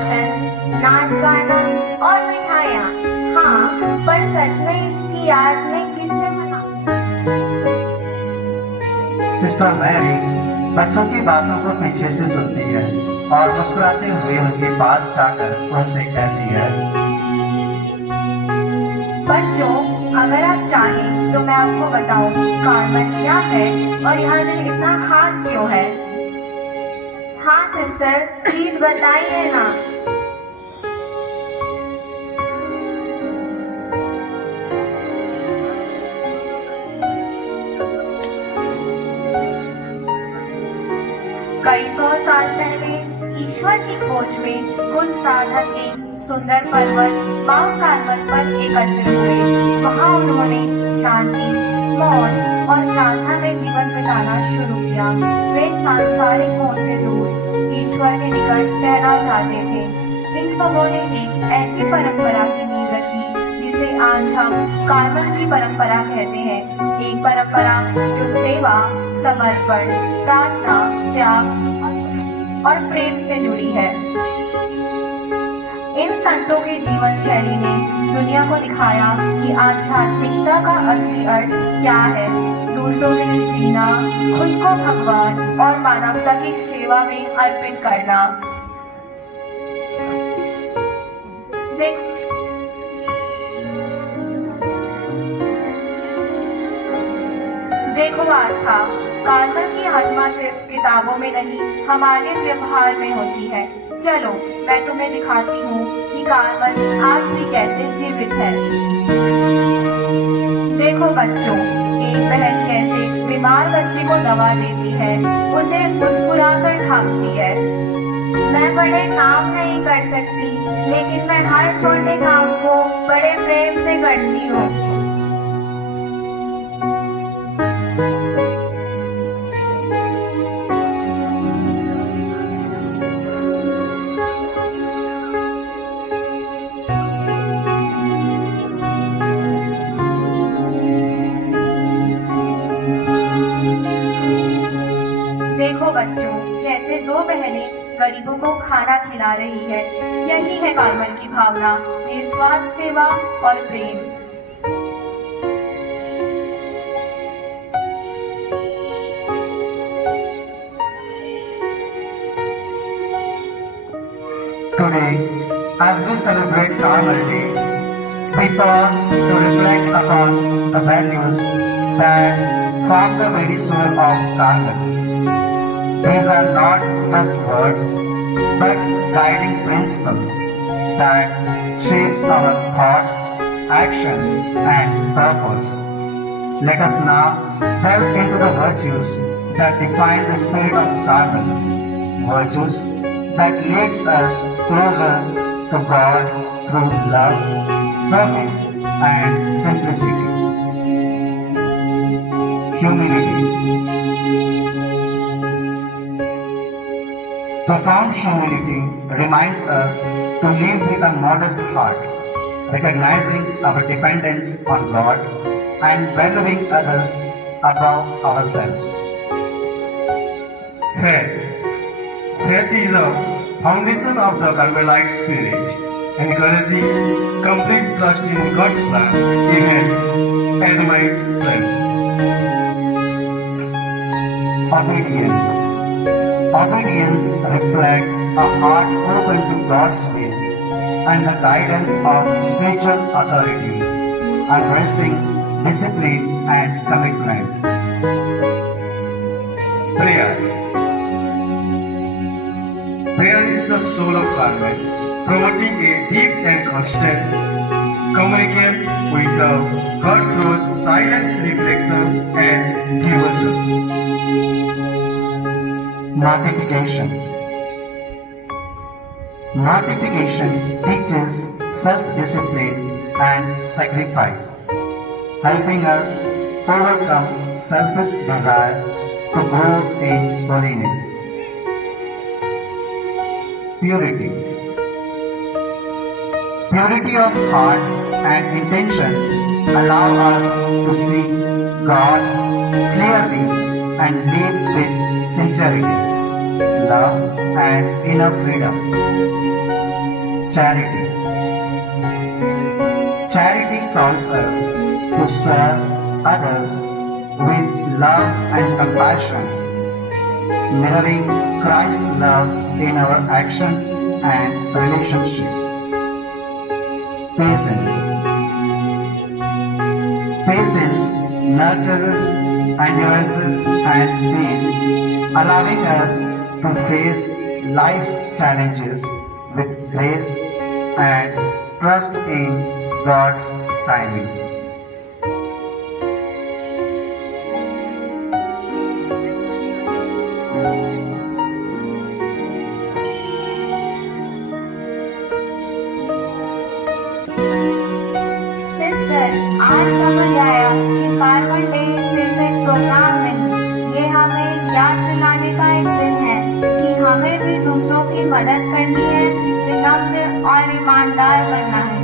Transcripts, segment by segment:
भाषण, नाच गाना और मिठाइयाँ। हाँ, पर सच में इसकी याद में किसने मना? सिस्टर मैरी बच्चों की बातों को पीछे से सुनती है और मुस्कुराते हुए उनके पास जाकर उनसे कहती है, बच्चों, अगर आप चाहें तो मैं आपको बताऊं कार्मेल क्या है और यह दिन इतना खास क्यों है। हाँ सिस्टर, प्लीज बताइए ना। कई सौ साल पहले ईश्वर की खोज में कुछ साधक एक सुंदर पर्वत माउंट कार्मल पर एकत्रित हुए। वहां उन्होंने शांति, मौन और प्रार्थना में जीवन बिताना शुरू किया। वे सांसारिक मोह से दूर ईश्वर के निकट ठहरना चाहते थे। इन लोगों ने एक ऐसी परंपरा की नींव रखी जिसे आज हम कार्मल की परंपरा कहते हैं। एक परंपरा जो सेवा, समर्पण, प्रार्थना, त्याग और प्रेम से जुड़ी है। इन संतों की जीवन शैली ने दुनिया को दिखाया कि आध्यात्मिकता का असली अर्थ क्या है। दूसरों के लिए जीना, खुद को भगवान और मानवता की सेवा में अर्पित करना। देखो आस्था, कार्मल की आत्मा सिर्फ किताबों में नहीं, हमारे व्यवहार में होती है। चलो, मैं तुम्हें दिखाती हूँ कि कार्मल आज भी कैसे जीवित है। देखो बच्चों, एक बहन कैसे बीमार बच्चे को दवा देती है, उसे मुस्कुराकर ढांकती है। मैं बड़े काम नहीं कर सकती, लेकिन मैं हर छोटे काम को बड़े प्रेम से करती हूँ। देखो बच्चों, कैसे दो बहनें गरीबों को खाना खिला रही है। यही है कार्मल की भावना, निस्वार्थ सेवा और प्रेम। today, as we celebrate Carmel Day, we pause to reflect upon the values that form the very soul of Carmel. These are not just words, but guiding principles that shape our thoughts, action, and purpose. Let us now delve into the virtues that define the spirit of Carmel, virtues that leads us closer to God through love, service, and simplicity. Humility. Profound humility reminds us to live with a modest heart, recognizing our dependence on God and valuing others above ourselves. Faith. Faith is the foundation of the Carmelite spirit, encouraging complete trust in God's plan, even admired trust. Obedience. Obedience reflects a heart open to God's will and the guidance of spiritual authority, embracing discipline and commitment. Prayer. Prayer is the soul of Carmel, promoting a deep and constant communion with God through silence, reflection, and devotion. Mortification. Mortification teaches self-discipline and sacrifice, helping us overcome selfish desire to grow in holiness. Purity. Purity of heart and intention allow us to see God clearly and live with sincerity, love, and inner freedom. charity. Charity calls us to serve others with love and compassion, mirroring Christ's love in our action and relationship. Patience. Patience nurtures endurance and peace, allowing us to face life's challenges with grace and trust in God's timing. Sister, आज समझ आया कि carbon day सिर्फ एक programme नहीं, ये हमें याद दिलाने का एक दिन है कि हमें भी दूसरों की मदद करनी है, विनम्र और ईमानदार बनना है।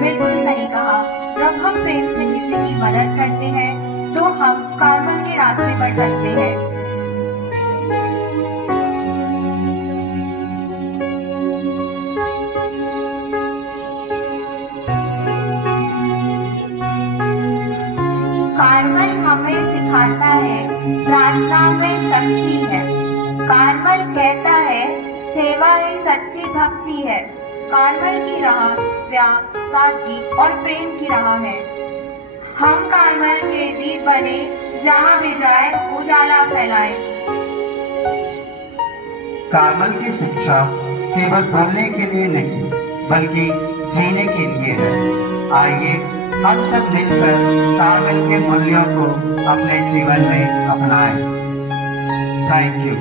बिल्कुल सही कहा। जब हम प्रेम से किसी की मदद करते हैं तो हम कार्बन के रास्ते पर चलते हैं। कार्मल हमें सिखाता है प्रार्थना में शक्ति है। कार्मल कहता है सेवा ही सच्ची भक्ति है। कार्मल की राह त्याग, सादगी और प्रेम की राह है। हम कार्मल के दीप बने जहाँ भी जाए उजाला फैलाए। कार्मल की शिक्षा केवल बोलने के लिए नहीं, बल्कि जीने के लिए है। आइए हम सब मिलकर कार्मल के मूल्यों को अपने जीवन में अपनाएं। Thank you.